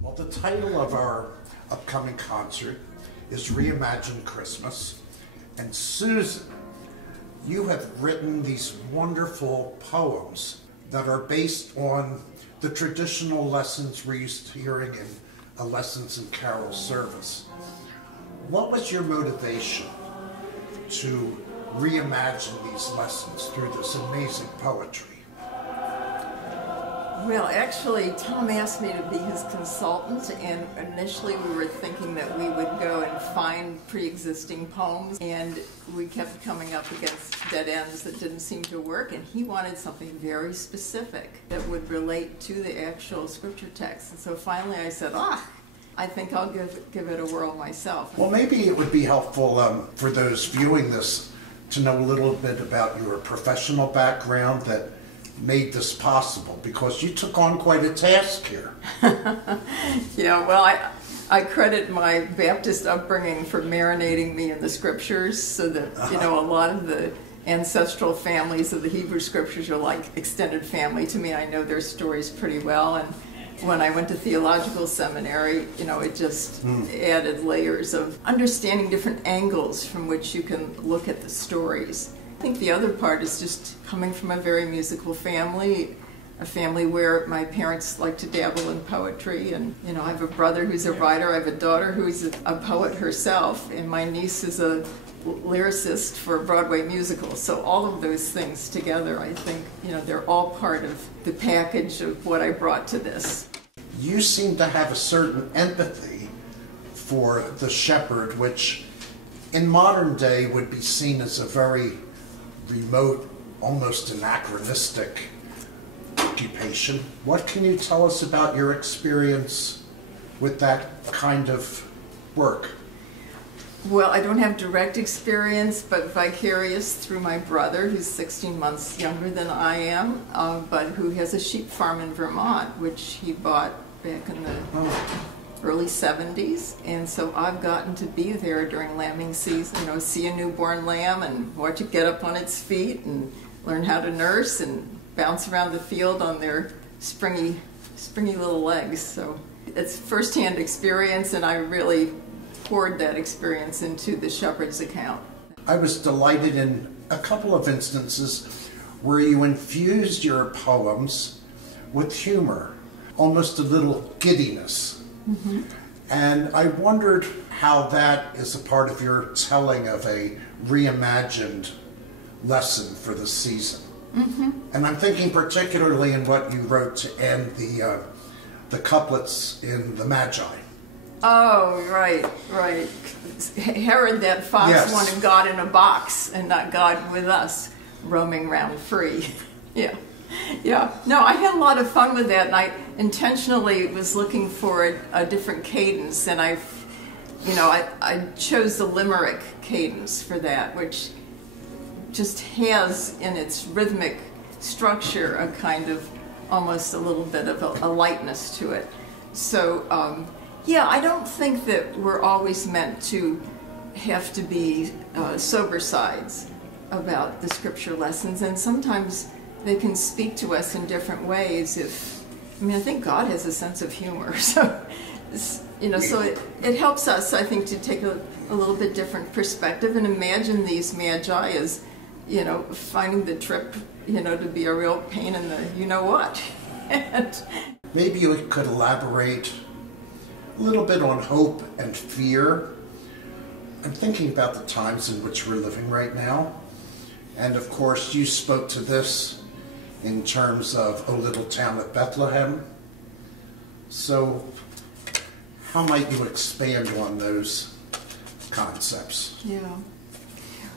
Well, the title of our upcoming concert is Reimagine Christmas. And Susan, you have written these wonderful poems that are based on the traditional lessons we're used to hearing in a Lessons in Carol service. What was your motivation to reimagine these lessons through this amazing poetry? Well, actually, Tom asked me to be his consultant, and initially we were thinking that we would go and find pre-existing poems, and we kept coming up against dead ends that didn't seem to work, and he wanted something very specific that would relate to the actual scripture text. And so finally I said, I think I'll give it a whirl myself. Well, maybe it would be helpful for those viewing this to know a little bit about your professional background that made this possible, because you took on quite a task here. Yeah, well, I credit my Baptist upbringing for marinating me in the scriptures, so that, you know, a lot of the ancestral families of the Hebrew scriptures are like extended family to me. I know their stories pretty well, and when I went to theological seminary, you know, it just added layers of understanding different angles from which you can look at the stories. I think the other part is just coming from a very musical family, a family where my parents like to dabble in poetry, and, you know, I have a brother who's a writer, I have a daughter who's a poet herself, and my niece is a lyricist for a Broadway musical. So all of those things together, I think, you know, they're all part of the package of what I brought to this. You seem to have a certain empathy for the shepherd, which in modern day would be seen as a very remote, almost anachronistic occupation. What can you tell us about your experience with that kind of work? Well, I don't have direct experience, but vicarious through my brother, who's 16 months younger than I am, but who has a sheep farm in Vermont, which he bought back in the early 70s. And so I've gotten to be there during lambing season, you know, see a newborn lamb and watch it get up on its feet and learn how to nurse and bounce around the field on their springy little legs. So it's firsthand experience, and I really poured that experience into the shepherd's account. I was delighted in a couple of instances where you infused your poems with humor, almost a little giddiness. And I wondered how that is a part of your telling of a reimagined lesson for the season. And I'm thinking particularly in what you wrote to end the couplets in the Magi. Oh, right. Herod, that fox, yes, wanted God in a box and not God with us, roaming around free. Yeah. No, I had a lot of fun with that, and I intentionally was looking for a different cadence, and I chose the limerick cadence for that, which just has in its rhythmic structure a kind of almost a little bit of a lightness to it. So, yeah, I don't think that we're always meant to have to be sober sides about the scripture lessons, and sometimes they can speak to us in different ways. I think God has a sense of humor, so it helps us, I think, to take a little bit different perspective and imagine these magi as, you know, finding the trip, you know, to be a real pain in the you-know-what. Maybe you could elaborate a little bit on hope and fear. I'm thinking about the times in which we're living right now. And of course, you spoke to this in terms of O Little Town of Bethlehem. So how might you expand on those concepts? Yeah.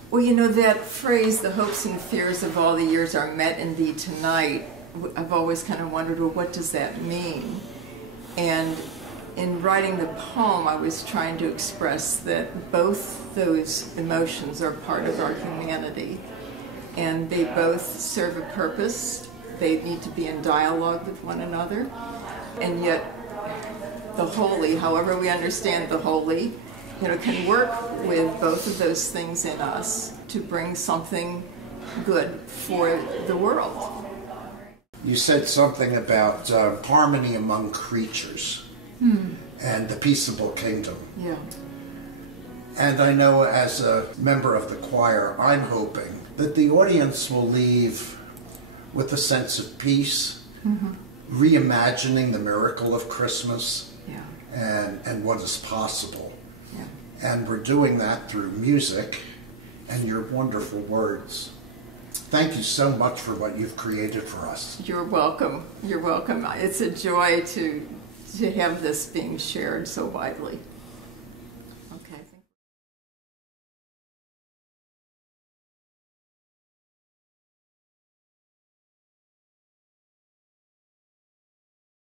Well, you know, that phrase, the hopes and fears of all the years are met in thee tonight, I've always kind of wondered, well, what does that mean? And in writing the poem, I was trying to express that both those emotions are part of our humanity, and they both serve a purpose. They need to be in dialogue with one another, and yet the holy, however we understand the holy, you know, can work with both of those things in us to bring something good for the world. You said something about harmony among creatures. and the peaceable kingdom. Yeah. And I know as a member of the choir, I'm hoping that the audience will leave with a sense of peace, reimagining the miracle of Christmas, and what is possible. Yeah. And we're doing that through music and your wonderful words. Thank you so much for what you've created for us. You're welcome. You're welcome. It's a joy to have this being shared so widely.